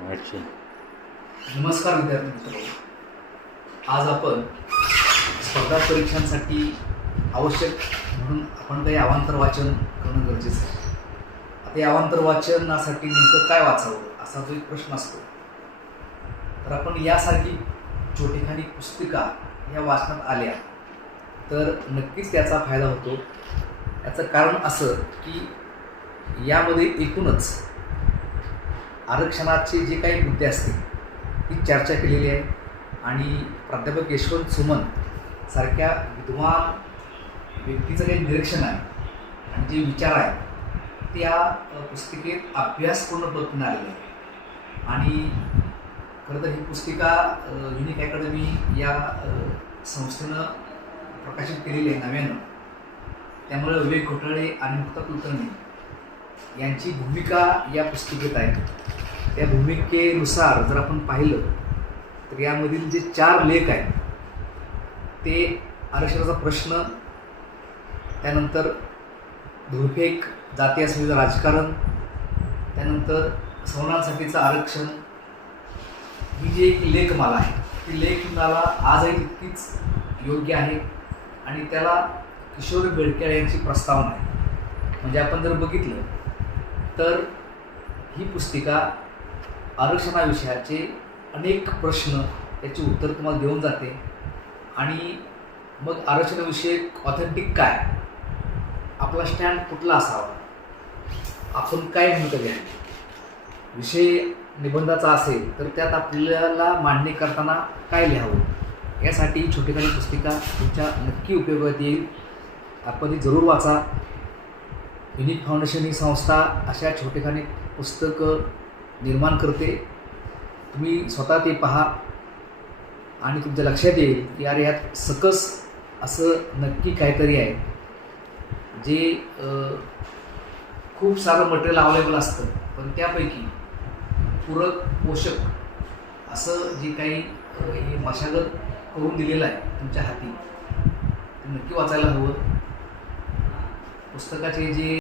अच्छा. नमस्कार विद्यार्थी मित्रांनो. आज आपण स्पर्धा परीक्षांसाठी आवश्यक म्हणून आपण काही अवांतर वाचन करणं गरजेचं आहे. आता या अवांतर वाचनासाठी नेमकं काय वाचावं असा जो एक प्रश्न असतो, तर आपण यासारखी छोटेखानी पुस्तिका या वाचनात आल्या तर नक्कीच त्याचा फायदा होतो. याचं कारण असं की यामध्ये एकूणच आरक्षणाचे जे काही मुद्दे असतील ती चर्चा केलेली आहे आणि प्राध्यापक यशवंत सुमन सारख्या विद्वान व्यक्तीचं काही निरीक्षण आहे आणि जे विचार आहेत त्या पुस्तिकेत अभ्यासपूर्ण पद्धतीने आलेले आहे. आणि खरं तर ही पुस्तिका युनिक अकॅडमी या संस्थेनं प्रकाशित केलेली आहे नव्यानं. त्यामुळे विवेक घोटाळे आणि मुक्ता कुलकर्णी यांची भूमिका या पुस्तिकेत आहे. त्या भूमिकेनुसार जर आपण पाहिलं तर यामधील जे 4 लेख आहेत ते आरक्षणाचा प्रश्न, त्यानंतर धुळफेक, जाती असलेलं राजकारण, त्यानंतर सवनांसाठीचं आरक्षण, ही जी एक लेखमाला आहे ती लेखमाला आजही तितकीच योग्य आहे आणि त्याला किशोर बेडके यांची प्रस्तावना आहे. म्हणजे आपण जर बघितलं तर ही पुस्तिका आरक्षणाविषयाचे अनेक प्रश्न याची उत्तर तुम्हाला देऊन जाते. आणि मग आरक्षणाविषयक ऑथेंटिक काय, आपला स्टँड कुठला असावा, आपण काय भूमिका घ्यावी, विषय निबंधाचा असेल तर त्यात आपल्याला मांडणी करताना काय लिहावं, यासाठी छोटीखानी पुस्तिका तुमच्या नक्की उपयोगात येईल. आपण ती जरूर वाचा. युनिक फाउंडेशन ही संस्था अशा छोटेखानी पुस्तकं निर्माण करते. तुम्ही स्वतः ते पहा आणि तुमच्या लक्षात येईल की अरे यात सकस असं नक्की काहीतरी आहे जे खूप सारं मटेरियल अवेलेबल असतं, पण त्यापैकी पूरक पोषक असं जे काही हे मशागत करून दिलेलं आहे तुमच्या हाती, ते नक्की वाचायला हवं. पुस्तकाचे जे